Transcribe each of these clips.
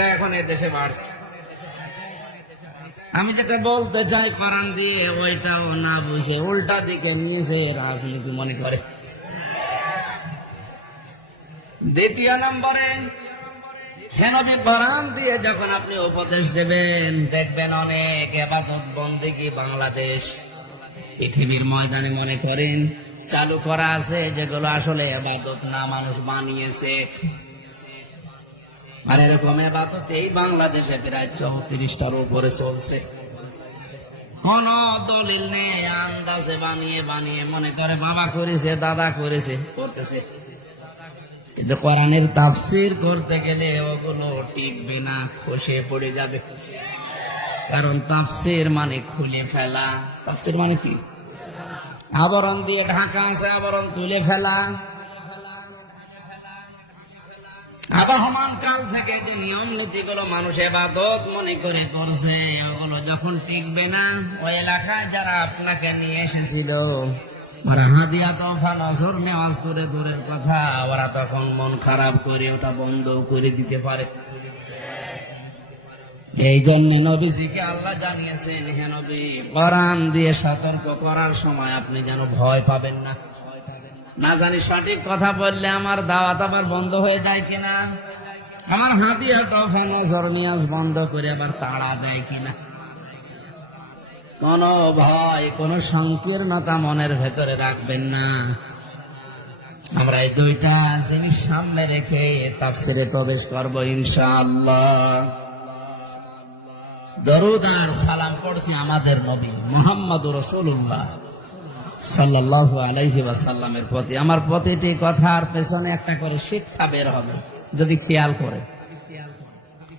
এটা এখন এদেশে বাড়ছে। আমি যেটা বলতে চাই কোরআন দিয়ে ওইটাও না বুঝে উল্টা দিকে নিয়েছে রাজনীতি মনে করে। দ্বিতীয় নম্বরে নবী কোরআন দিয়ে যখন আপনি উপদেশ দেবেন, দেখবেন অনেক ইবাদত বন্দেগী বাংলাদেশ পৃথিবীর ময়দানে মনে করেন চালু করা আছে, যেগুলো আসলে ইবাদত না, মানুষ বানিয়েছে। আর এরকম ইবাদত এই বাংলাদেশে প্রায় 34টার উপরে চলছে। কোন দলিল নেই, আন্দাজে বানিয়ে বানিয়ে মনে করে বাবা করেছে, দাদা করেছে, করতেছে। কিন্তু কোরআনের তাফসীর করতে গেলে ওগুলো টিকবে না, খসে পড়ে যাবে। কারণ তাফসীর মানে খুলে ফেলা। তাফসীর মানে কি? আবরণ দিয়ে ঢাকা আছে, আবরণ তুলে ফেলা। আবহমান কাল থেকে যে নিয়ম নীতিগুলো মানুষ ইবাদত মনে করে করছে, ওগুলো যখন টিকবে না, ওই এলাকায় যারা আপনাকে নিয়ে এসেছিল ওরা হাদিয়া তোফা নজর নেওয়াজ করে দূরের কথা, ওরা তখন মন খারাপ করে ওটা বন্ধ করে দিতে পারে। এই জন্য নবীজিকে আল্লাহ জানিয়েছেন, হে নবী, কোরআন দিয়ে সতর্ক করার সময় আপনি যেন ভয় পাবেন না। না জানি সঠিক কথা বললে আমার দাওয়াত আবার বন্ধ হয়ে যায় কিনা, আমার হাদিয়া তোফা নজর নিয়াজ বন্ধ করে আবার তাড়া দেয় কিনা। কোন ভয়, কোন সংকীর্ণতা মনের ভেতরে রাখবেন না। আমরা এই দুইটা জিনিস সামনে রেখে তাফসীরে প্রবেশ করব ইনশাআল্লাহ। দরুদ আর সালাম পড়ছি আমাদের নবী মুহাম্মদুর রাসূলুল্লাহ সাল্লাল্লাহু আলাইহি ওয়াসাল্লামের প্রতি। আমার প্রতিটি কথার পেছনে একটা করে শিক্ষা বের হবে যদি খেয়াল করে।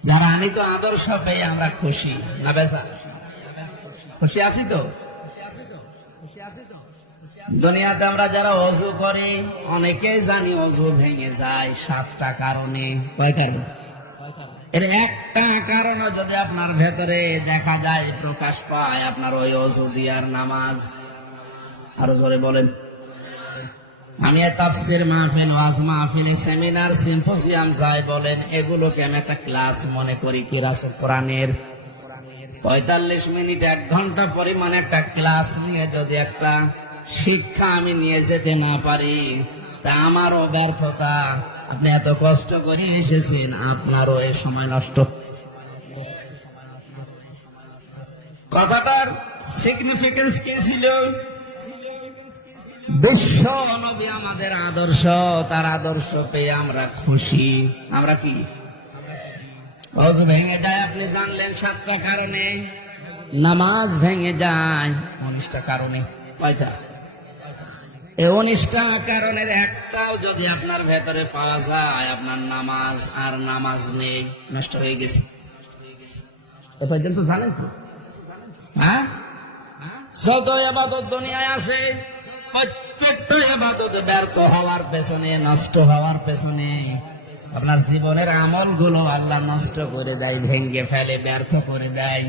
যারা আমি তো আদর্শ পেয়ে আমরা খুশি না, বেজা খুশি আছি তো? দুনিয়াতে আমরা যারা ওযু করি অনেকেই জানি ওযু ভেঙে যায় 7টা কারণে। কয় কারণে? এর একটা কারণও যদি আপনার ভেতরে দেখা যায়, প্রকাশ পায়, আপনার ওই ওযু দিয়ার নামাজ। আরো জোরে বলেন। আমি তাফসীর মাহফিল, ওয়াজ মাহফিল, সেমিনার, সিম্পোজিয়াম যাই বলেন, এগুলোকে আমি একটা ক্লাস মনে করি। কি রাসূল কোরআনের 45 মিনিট 1 ঘন্টা পরিমাণ একটা ক্লাস নিয়ে যদি একটা শিক্ষা আমি নিয়ে যেতে না পারি, তা আমারও ব্যর্থতা। আপনি এত কষ্ট করে এসেছেন, আপনারও এই সময় নষ্ট। কথাটার সিগনিফিকেন্স কি ছিল? বিশ্ব নবী আমাদের আদর্শ, তার আদর্শ পেয়ে আমরা খুশি। আমরা কি ওযু ভেঙে যায় আপনি জানলেন 7টা কারণে, নামাজ ভেঙে যায় 19টা কারণে। কয়টা? এই 19টা কারণের একটাও যদি আপনার ভেতরে পাওয়া যায়, আপনার নামাজ আর নামাজ নেই, নষ্ট হয়ে গেছে। এ পর্যন্ত জানেন তো? হ্যাঁ, যত ইবাদত দুনিয়ায় আছে প্রত্যেকটা ইবাদত ব্যর্থ হওয়ার পেছনে, নষ্ট হওয়ার পেছনে আপনার জীবনের আমলগুলো আল্লাহ নষ্ট করে দেয়, ভেঙে ফেলে, ব্যর্থ করে দেয়।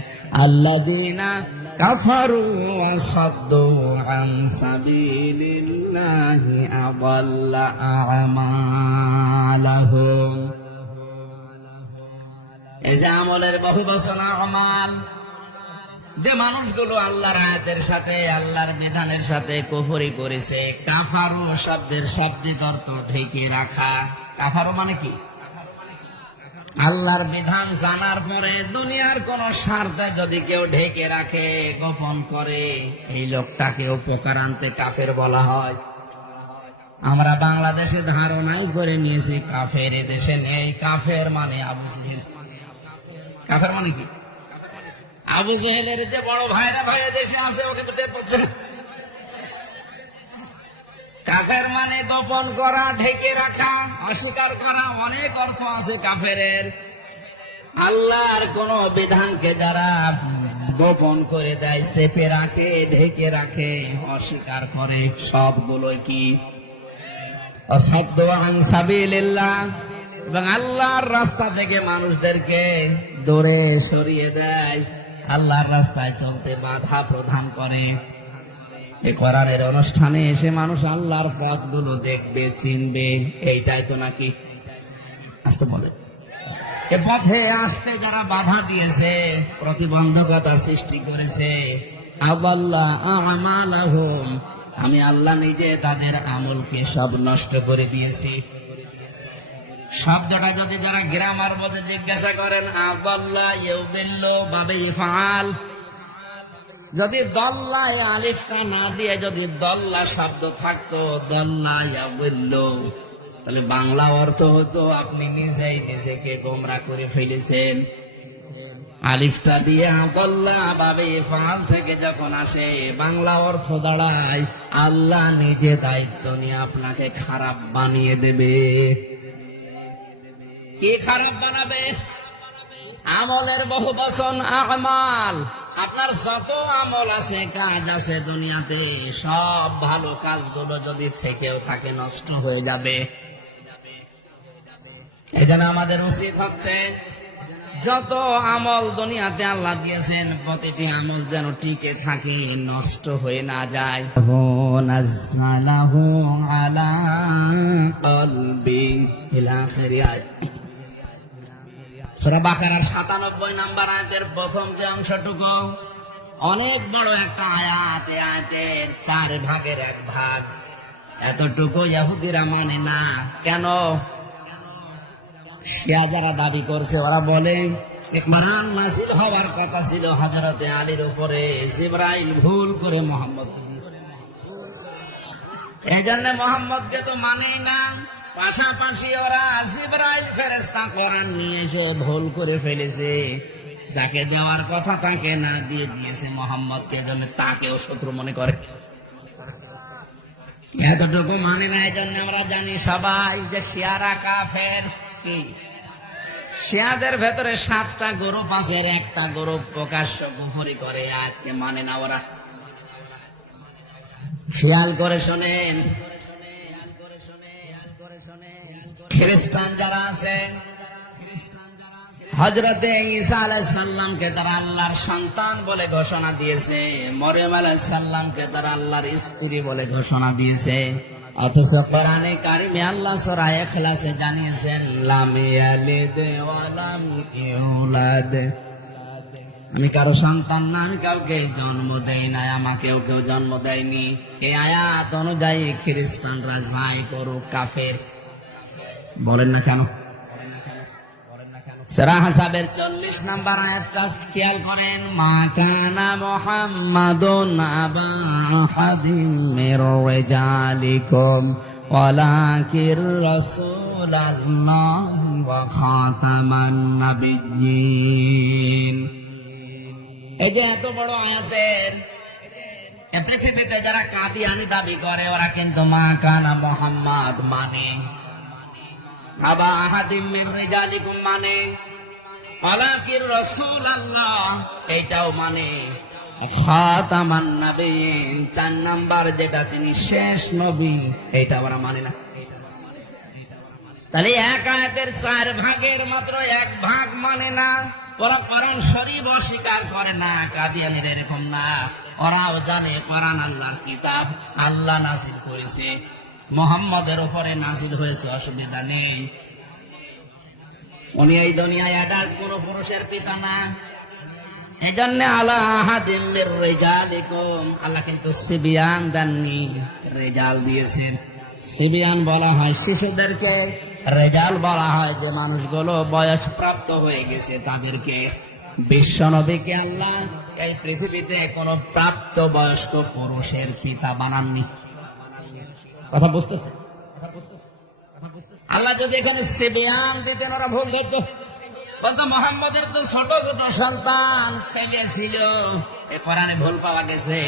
আল্লাযীনা কাফারু ওয়া সাদ্দু আন সাবিলিল্লাহি আযাল্লা আমালাহুম। এই যে আমলের বহু বচন আমাল, যে মানুষগুলো আল্লাহর আয়াতের সাথে, আল্লাহর বিধানের সাথে কুফরি করেছে। কাফারু শব্দের শাব্দিক অর্থ ঢেকে রাখা। কাফারু মানে কি? আল্লাহর বিধান জানার পরে দুনিয়ার কোন স্বার্থে যদি কেউ ঢেকে রাখে, গোপন করে, এই লোকটাকে উপকার আনতে কাফের বলা হয়। আমরা বাংলাদেশে ধারণাই করে নিয়েছি কাফের এদেশে নেই। কাফের মানে আবু জেহেল। কাফের মানে কি? আবু জেহেলের যে বড় ভাইরা ভাইরা দেশে আছে, ওকে তো টের পাচ্ছে না। কাফের মানে গোপন করা, ঢেকে রাখা, অস্বীকার করা। অনেক অর্থ আছে কাফেরের। আল্লাহর কোন বিধানকে যারা গোপন করে দেয়, চেপে রাখে, ঢেকে রাখে, অস্বীকার করে, সবগুলোই কি? অসাদ্দু আন সাবিলিল্লাহ। এবং আল্লাহর রাস্তা থেকে মানুষদেরকে দূরে সরিয়ে দেয়, আল্লাহর রাস্তায় চলতে বাধা প্রদান করে। এই কোরআনের অনুষ্ঠানে এসে মানুষ আল্লাহর পথগুলো দেখবে, চিনবে। এইটাই তো নাকি? আসতে বলে এ পথে আসতে যারা বাধা দিয়েছে, প্রতিবন্ধকতা সৃষ্টি করেছে, আদাল্লা আমালাহুম, আমি আল্লাহ নিজে তাদের আমলকে সব নষ্ট করে দিয়েছি। শব্দটা যদি যারা গ্রামার মধ্যে জিজ্ঞাসা করেন, আদাল্লা ইউদিল্লু বাবে ইফআল, যদি দল্লায় আলিফটা না দিয়ে যদি দল্লা শব্দ থাকতো, দল্লা ইয়াদিল্লু, তাহলে বাংলা অর্থ হতো আপনি নিজেই নিজেকে গোমরা করে ফেলেছেন। আলিফটা দিয়ে আদাল্লা বাবে ইফআল থেকে যখন আসে, বাংলা অর্থ দাঁড়ায় আল্লাহ নিজে দায়িত্ব নিয়ে আপনাকে খারাপ বানিয়ে দেবে। কি খারাপ বানাবে? আমলের বহু বচন আমাল। আপনার যত আমল আছে, কাজ আছে দুনিয়াতে, সব ভালো কাজগুলো যদি থেকেও থাকে নষ্ট হয়ে যাবে। এই জন্য আমাদের উচিত হচ্ছে যত আমল দুনিয়াতে আল্লাহ দিয়েছেন, প্রতিটি আমল যেন টিকে থাকে, নষ্ট হয়ে না যায়। নাযালাহু আলা কলবি ইলা আখিরি আয়াত। সূরা বাকারার ৯৭ নম্বর আয়াতের প্রথম যে অংশটুকু, অনেক বড় একটা আয়াত। এই আয়াতের ৪ ভাগের ১ ভাগ। এতটুকু ইহুদিরা মানে না। কেন? শিয়া যারা দাবি করছে, ওরা বলে কোরআন নাযিল হওয়ার কথা ছিল হযরতে আলীর উপরে, জিবরাইল ভুল করে মুহাম্মদ, এই জন্য মুহাম্মদকে তো মানে না। পাশাপাশি ওরা জিবরাইল ফেরেশতা কোরআন নিয়ে এসে ভুল করে ফেলেছে, যাকে দেওয়ার কথা তাকে না দিয়ে দিয়েছে মুহাম্মদকে, জন্য তাকেও শত্রু মনে করে। এতটুকু মানে না। এই জন্য আমরা জানি সবাই যে শিয়ারা কাফের। কি? শিয়াদের ভেতরে 7টা গ্রুপ আছে, একটা গ্রুপ প্রকাশ্য কুফরি করে, আজকে মানে না ওরা। খেয়াল করে শোনেন, খ্রিস্টান যারা আছেন, হযরতে ঈসা আলাইহিস সালামকে তারা আল্লাহর সন্তান বলে ঘোষণা দিয়েছে, মরিয়ম আলাইহিস সালামকে তারা আল্লাহর স্ত্রী বলে ঘোষণা দিয়েছে। অথচ কোরআনে কারিমে আল্লাহ সূরা ইখলাসে জানিয়েছেন, লাম ইয়ালিদ ওয়া লাম ইউলাদ, আমি কারো সন্তান না, আমি কাউকে জন্ম দেই নাই, আমাকেও কেউ জন্ম দেয়নি। এই আয়াত অনুযায়ী খ্রিস্টানরা যাই করুক, কাফের। বলেন না কেন? সূরা আহজাবের 40 নম্বর আয়াতটা খেয়াল করেন, মা কানা মুহাম্মাদুন আবা আহাদিম মির রিজালিকুম ওয়ালাকির রাসূলুল্লাহ ওয়া খাতামান নাবিয়্যিন। এই যে এত বড় আয়াতের পৃথিবীতে যারা কাদিয়ানি দাবি করে, ওরা কিন্তু মা কানা মুহাম্মাদ মানে, আবা আহাদিম মির রিজালিকুম মানে, ওয়ালাকির রাসূলুল্লাহ এইটাও মানে, খাতামান নাবিয়্যিন 4 নাম্বার যেটা তিনি শেষ নবী, এইটা ওরা মানে না। তাহলে এক আয়াতের 4 ভাগের মাত্র 1 ভাগ মানে না। ওরা কোরআন শরীফ অস্বীকার করে না, কাদিয়ানীরা এরকম না। ওরাও জানে কোরআন আল্লাহর কিতাব, আল্লাহ নাযিল করেছে, মুহাম্মদের উপরে নাযিল হয়েছে, অসুবিধা নেই। উনি এই দুনিয়ায় আদার কোন পুরুষের পিতা না। এই জন্য আলা আহাদিম মির রিজালিকুম, আল্লাহ কিন্তু সিবিয়ান দেননি, রেজাল দিয়েছেন। সিবিয়ান বলা হয় শিশুদেরকে, রেজাল বলা হয় যে মানুষগুলো বয়স প্রাপ্ত হয়ে গেছে তাদেরকে। বিশ্ব নবীকে আল্লাহ এই পৃথিবীতে কোন প্রাপ্ত বয়স্ক পুরুষের পিতা বানাননি। কথা বুঝতেছে? আল্লাহ যদি এখানে সিবিয়ান দিতেন, ওরা ভুল ধরতো, বলতো মুহাম্মদের তো ছোট ছোট সন্তান ছেলে ছিল, এ কোরআনে ভুল পাওয়া গেছে।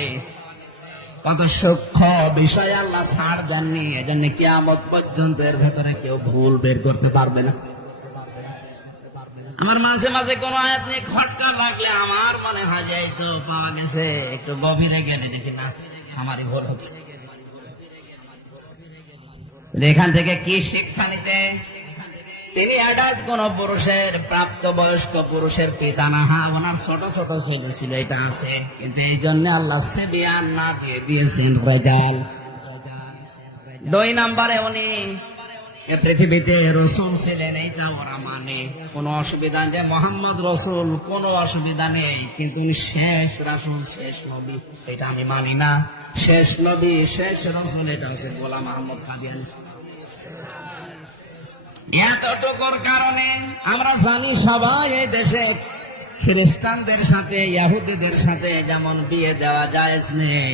কত সূক্ষ্ম বিষয় আল্লাহ ছাড় দেননি। এজন্য কিয়ামত পর্যন্ত এর ভেতরে কেউ ভুল বের করতে পারবে না। আমার মাঝে মাঝে কোন আয়াত নিয়ে খটকা লাগলে আমার মনে হয় যে এই তো পাওয়া গেছে, একটু গভীরে গেলে দেখি না আমারই ভুল হচ্ছে। এখান থেকে কি শিক্ষা নিতে? তিনি অ্যাডাল্ট কোন পুরুষের, প্রাপ্ত বয়স্ক পুরুষের পিতা না। হ্যাঁ, ওনার ছোট ছোট ছেলে ছিল, এটা আছে, কিন্তু এই জন্য আল্লাহ সিবিয়ান না দিয়ে দিয়েছেন রেজাল। 2 নম্বরে উনি এ পৃথিবীতে রসুল ছিলেন, এইটা ওরা মানে, কোনো অসুবিধা নেই। মোহাম্মদ রসুল, কোনো অসুবিধা নেই, কিন্তু উনি শেষ রাসূল, শেষ নবী, এটা আমি মানি না। শেষ নবী, শেষ রসুল, এটা হচ্ছে গোলাম আহমদ কাদিয়ানী। এতটুকুর কারণে আমরা জানি সবাই এই দেশে খ্রিস্টানদের সাথে, ইহুদিদের সাথে যেমন বিয়ে দেওয়া জায়েজ নেই,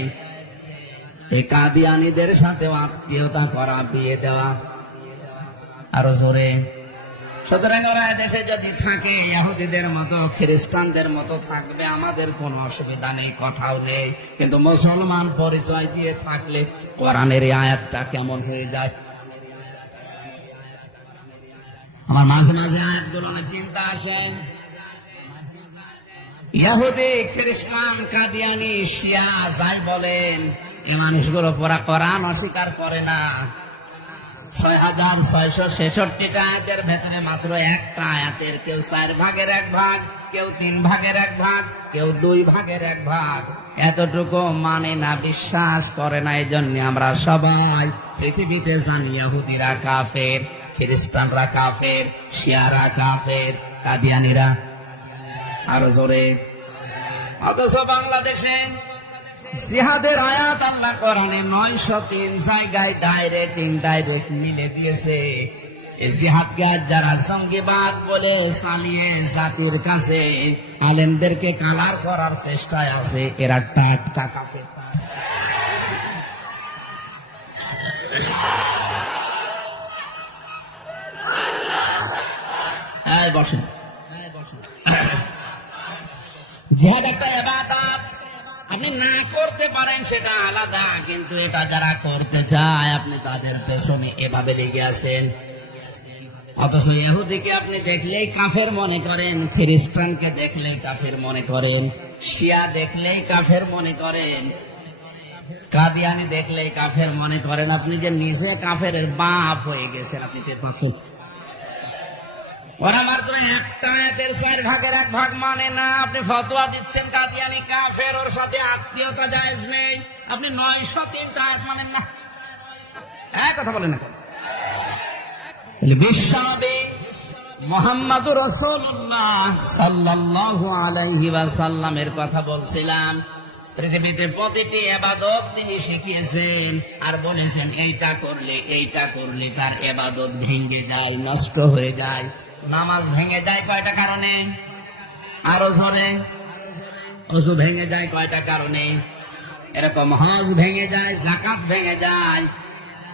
এই কাদিয়ানীদের সাথে আত্মীয়তা করা, বিয়ে দেওয়া আরো জোরে। সুতরাং ওরা দেশে যদি থাকে ইহুদিদের মতো, খ্রিস্টানদের মতো থাকবে, আমাদের কোনো অসুবিধা নেই, কথাও নেই। কিন্তু মুসলমান পরিচয় দিয়ে থাকলে কোরআনের এই আয়াতটা কেমন হয়ে যায়। আমার মাঝে মাঝে আয়াতগুলো চিন্তা আসে। ইহুদি, খ্রিস্টান, কাদিয়ানি, শিয়া যাই বলেন, এই মানুষগুলো পুরা কোরআন অস্বীকার করে না। 6666টা আয়াতের ভেতরে মাত্র একটা আয়াতের কেউ 4 ভাগের 1 ভাগ, কেউ 3 ভাগের 1 ভাগ, কেউ 2 ভাগের 1 ভাগ, এতটুকু মানে না, বিশ্বাস করে না। এই জন্য আমরা সবাই পৃথিবীতে জানি ইহুদিরা কাফের, খ্রিস্টানরা কাফের, শিয়ারা কাফের, কাদিয়ানিরা আরো জোরে। অথচ বাংলাদেশে জিহাদের আয়াত আল্লাহ কোরআনে 903 জায়গায় ডাইরেক্ট ইনডাইরেক্ট মিলে দিয়েছে। এই জিহাদকে যারা জঙ্গিবাদ বলে চালিয়ে জাতির কাছে আলেমদেরকে কালার করার চেষ্টায় আছে, এরা টাটকা কাফের। বসেন। জিহাদ একটা ইবাদত, আপনি না করতে পারেন সেটা আলাদা, কিন্তু এটা যারা করতে চায় আপনি তাদের পেছনে এভাবে লেগে আছেন। অথচ ইহুদিকে আপনি দেখলেই কাফের মনে করেন, খ্রিস্টানকে দেখলেই কাফের মনে করেন, শিয়া দেখলেই কাফের মনে করেন, কাদিয়ানি দেখলেই কাফের মনে করেন। আপনি যে নিজে কাফের বাপ হয়ে গেছেন, আপনি টের পাচ্ছেন। ওরা মাত্র একটা আয়াতের 4 ভাগের 1 ভাগ মানে না, আপনি ফতোয়া দিচ্ছেন কাদিয়ানি কাফের, ওর সাথে আত্মীয়তা জায়েজ নেই। আপনি 903টা আয়াত মানেন না, কথা বলেন না। বিশ্বনবী মুহাম্মদুর রাসূলুল্লাহ সাল্লাল্লাহু আলাইহি ওয়াসাল্লামের কথা বলছিলাম। পৃথিবীতে প্রতিটি ইবাদত তিনি শিখিয়েছেন আর বলেছেন এইটা করলে তার ইবাদত ভেঙে যায়, নষ্ট হয়ে যায়। নামাজ ভেঙে যায় কয়টা কারণে? আরো জোরে। ওযু ভেঙে যায় কয়টা কারণে? এরকম হজ ভেঙে যায়, যাকাত ভেঙে যায়,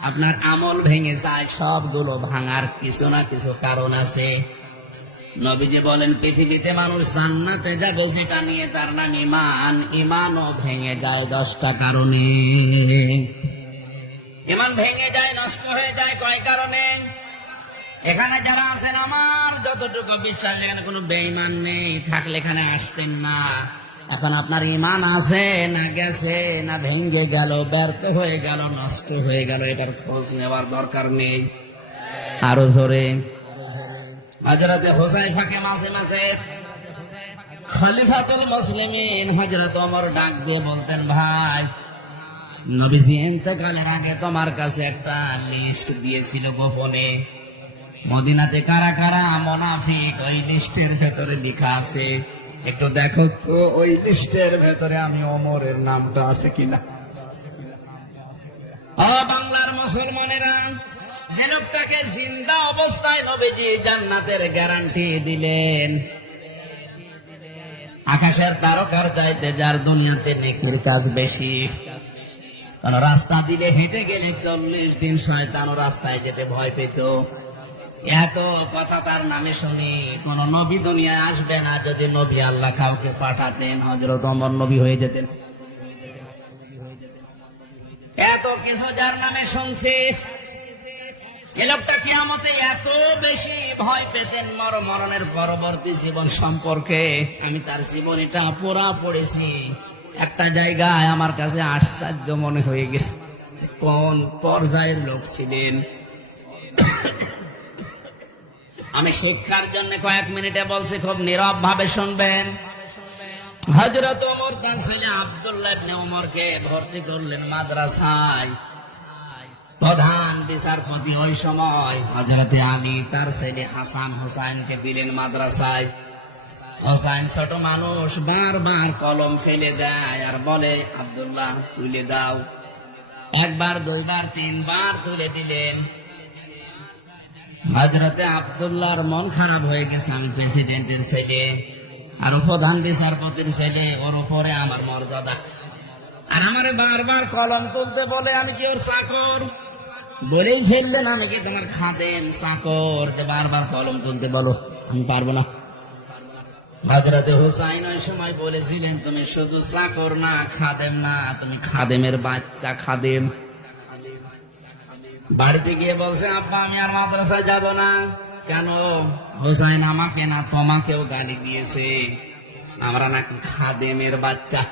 আপনার আমল ভেঙে যায়। সবগুলো ভাঙার কিছু না কিছু কারণ আছে। নবীজি বলেন পৃথিবীতে মানুষ জান্নাতে যাবে যেটা নিয়ে তার নাম ঈমান, ঈমানও ভেঙে যায় 10টা কারণে। ঈমান ভেঙে যায়, নষ্ট হয়ে যায় কয় কারণে? এখানে যারা আছেন আমার যতটুকু বিশ্বাস, এখানে কোনো বেঈমান নেই, থাকলে এখানে আসতেন না। এখন আপনার ঈমান আছে না গেছে, না ভেঙে গেল, ব্যর্থ হয়ে গেল, নষ্ট হয়ে গেল, এটার খোঁজ নেওয়ার দরকার নেই। আরো জোরে। হযরতে হুযায়ফাকে মাঝে মাঝে খলিফাতুল মুসলিমিন হযরত ওমর ডাক দিয়ে বলতেন, ভাই নবীজি ইন্তেকালের আগে তোমার কাছে একটা লিস্ট দিয়েছিল গোপনে, মদিনাতে কারা কারা মুনাফিক ওই লিস্টের ভেতরে লেখা আছে, একটু দেখো তো ওই লিস্টের ভেতরে আমি ওমরের নামটা আছে কিনা। ও বাংলার মুসলমানেরা, যে লোকটাকে জিন্দা অবস্থায় নবীজি জান্নাতের গ্যারান্টি দিলেন, আকাশের তারকার চাইতে যার দুনিয়াতে নেকির কাজ বেশি, কারণ রাস্তা দিলে হেঁটে গেলে 40 দিন শয়তান রাস্তায় যেতে ভয় পেত। এত কথা তার নামে শুনি, কোন নবী দুনিয়ায় আসবে না। যদি নবী আল্লাহ কাউকে পাঠাতেন, হযরত ওমর নবী হয়ে যেতেন। এত কিছু যার নামে শুনছি, এ লোকটা কিয়ামতে এত বেশি ভয় পেতেন মরণের পরবর্তী জীবন সম্পর্কে। আমি তার জীবনীটা পুরা পড়েছি, একটা জায়গায় আমার কাছে আশ্চর্য মনে হয়ে গেছে, কোন পর্যায়ের লোক ছিলেন। আমি শিক্ষার জন্য কয়েক মিনিটে বলছি, খুব নীরব ভাবে শুনবেন। হযরত ওমর তার ছেলে আব্দুল্লাহ ইবনে ওমরকে ভর্তি করলেন মাদ্রাসায়। প্রধান বিচারপতি ওই সময় হযরতে আলী তার ছেলে হাসান হোসাইনকে দিলেন মাদ্রাসায়। হোসাইন ছোট মানুষ, বারবার কলম ফেলে দেয় আর বলে, আব্দুল্লাহ তুলে দাও। একবার, দুইবার, তিনবার তুলে দিলেন। হযরতে আব্দুল্লাহর মন খারাপ হয়ে গেছে, আমি প্রেসিডেন্টের ছেলে আর প্রধান বিচারপতির ছেলে, ওর উপরে আমার মর্যাদা, আর আমারে বারবার কলম তুলতে বলে, আমি কি ওর চাকর? বলেই ফেললেন, আমি কি তোমার খাদেম চাকর যে বারবার কলম তুলতে বলো? আমি পারবো না। হযরতে হুসাইন ওই সময় বলেছিলেন, তুমি শুধু চাকর না, খাদেম না, তুমি খাদেমের বাচ্চা, খাদেম। বাড়িতে গিয়ে বলছে, আব্বা আমি আর মাদ্রাসায় যাব না। কেন? হুসাইন আমাকে না তোমাকেও গালি দিয়েছে, আমরা নাকি খাদেমের বাচ্চা।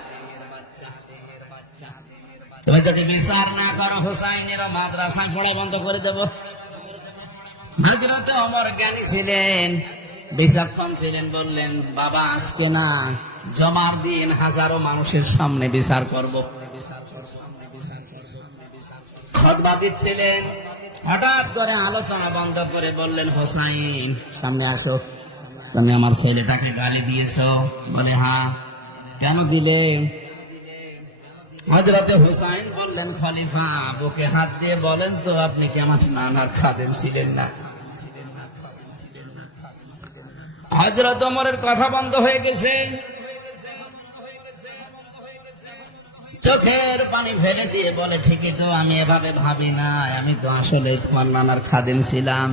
তুমি যদি বিচার না করো, হুসাইনের মাদ্রাসা পড়া বন্ধ করে দেব। হযরতে ওমর জ্ঞানী ছিলেন, বিচক্ষণ ছিলেন, বললেন, বাবা আজকে না, জমার দিন হাজারো মানুষের সামনে বিচার করব। খুতবা দিচ্ছিলেন, হঠাৎ করে আলোচনা বন্ধ করে বললেন, হোসাইন সামনে আসো, তুমি আমার ছেলেটাকে গালি দিয়েছো। বলে, হ্যাঁ। কেন দিলে? হযরতে হুসাইন বললেন, খলিফা বুকে হাত দিয়ে বলেন তো, আপনি কি আমার নানার খাদেম ছিলেন না? হযরত ওমরের কথা বন্ধ হয়ে গেছে, চোখের পানি ফেলে দিয়ে বলে, ঠিকই তো, আমি এভাবে ভাবি না, আমি তো আসলে তোমার নানার খাদেম ছিলাম।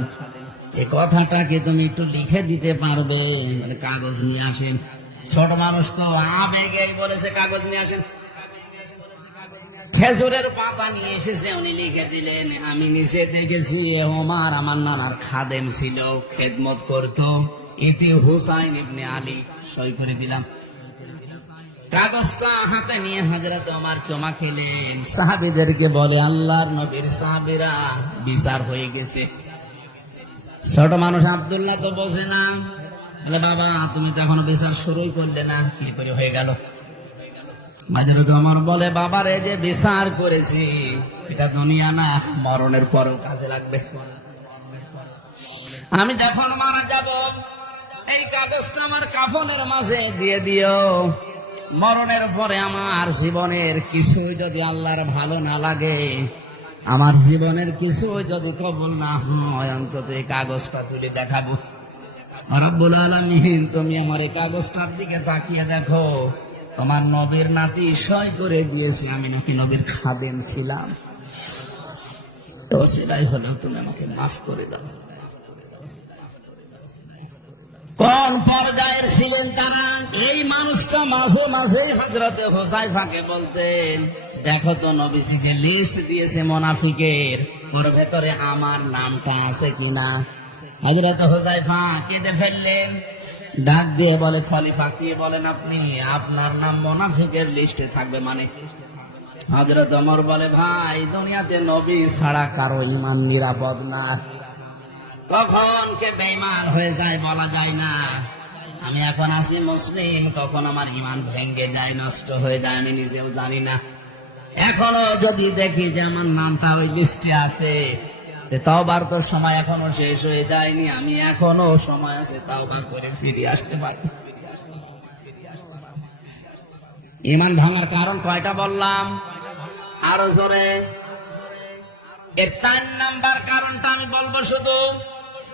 এই কথাটা কি তুমি একটু লিখে দিতে পারবে? মানে কাগজ নিয়ে আসেন। ছোট মানুষ তো আবেগেই বলেছে, কাগজ নিয়ে আসেন। খেজুরের পাতা নিয়ে এসেছে, উনি লিখে দিলেন, আমি নিচে দেখেছি ওমর আমার নানার খাদেম ছিল, খেদমত করতো, ইতি হুসাইন ইবনে আলী। সই করে দিলাম। কাগজটা হাতে নিয়ে হযরত ওমর চমা খেলেন, সাহাবীদেরকে বলে, আল্লাহর নবীর সাহাবীরা, বিচার হয়ে গেছে। ছোট মানুষ আব্দুল্লাহ তো বোঝে না, বলে, বাবা তুমি তো এখনো বিচার শুরুই করলে না, কি করে হয়ে গেল? হযরত ওমর বলে, বাবার এই যে বিচার করেছি, এটা দুনিয়া না, মরণের পরেও কাজে লাগবে। আমি যখন মারা যাব, এই কাগজটা আমার কাফনের মাঝে দিয়ে দিও। মরণের পরে আমার জীবনের কিছু যদি আল্লাহর ভালো না লাগে, আমার জীবনের কিছু যদি কবুল না হয়, অন্তত এই কাগজটা তুলে দেখাবো। রব্বুল আলামিন, তুমি আমার এই কাগজটার দিকে তাকিয়ে দেখো, তোমার নবীর নাতি সই করে দিয়েছে, আমি নাকি নবীর খাদেম ছিলাম। তো সেটাই হলো, তুমি আমাকে মাফ করে দাও। কোন পর্যায়ের ছিলেন তারা? এই মানুষটা মাঝে মাঝে হযরতে হুযায়ফাকে বলতেন, দেখো তো নবীজি যে লিস্ট দিয়েছে মুনাফিকের, ওর ভেতরে আমার নামটা আছে কিনা। হযরতে হুযায়ফা কেঁদে ফেললেন, ডাক দিয়ে বলে, খলিফা কি বলেন আপনি? আপনার নাম মুনাফিকের লিস্টে থাকবে মানে? হযরত ওমর বলে, ভাই দুনিয়াতে নবী ছাড়া কারো ঈমান নিরাপদ না, কখন কে বেঈমান হয়ে যায় বলা যায় না। আমি এখন আছি মুসলিম, কখন আমার ঈমান ভেঙে যায়, নষ্ট হয়ে যায়, আমি নিজেও জানি না। এখনো যদি দেখি যে আমার নামটা ওই লিস্টে আছে, তওবার তো সময় এখনো শেষ হয়ে যায়নি, আমি এখনো সময় আছে, তওবা করে ফিরে আসতে পারি। ঈমান ভাঙার কারণ কয়টা বললাম? আরো জোরে। এর 4 নাম্বার কারণটা আমি বলবো শুধু,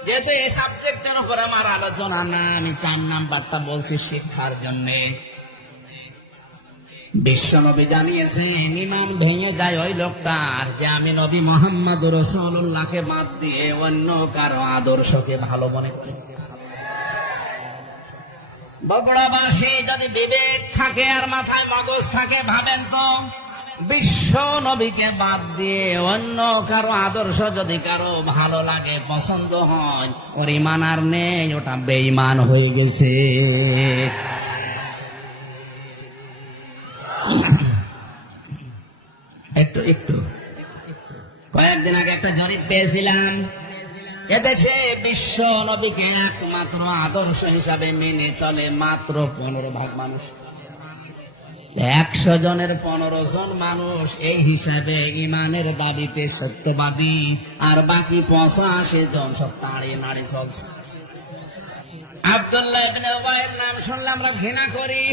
যেহেতু এই সাবজেক্টের উপর আমার আলোচনা না, আমি 4 নাম্বারটা বলছি শিক্ষার জন্য। বিশ্বনবী জানিয়েছেন, ঈমান ভেঙে যায় ওই লোকটার যে আমি নবী মুহাম্মদ রাসূলুল্লাহকে বাদ দিয়ে অন্য কারো আদর্শকে ভালো মনে করে। বগুড়াবাসী যদি বিবেক থাকে আর মাথায় মগজ থাকে, ভাবেন তো, বিশ্ব নবীকে বাদ দিয়ে অন্য কারো আদর্শ যদি কারো ভালো লাগে, পছন্দ হয়, ওর ঈমান আর নেই, ওটা বেঈমান হয়ে গেছে। একটু একটু কয়েকদিন আগে একটা জরিপ পেয়েছিলাম, এদেশে বিশ্ব নবীকে একমাত্র আদর্শ হিসাবে মেনে চলে মাত্র 15% মানুষ। 100 জনের 15 জন মানুষ এই হিসাবে ইমানের দাবিতে সত্যবাদী, আর বাকি 85 জন সব দাঁড়িয়ে নাড়িয়ে চলছে। আব্দুল্লাহ ইবনে উবাইয়ের নাম শুনলে আমরা ঘৃণা করি।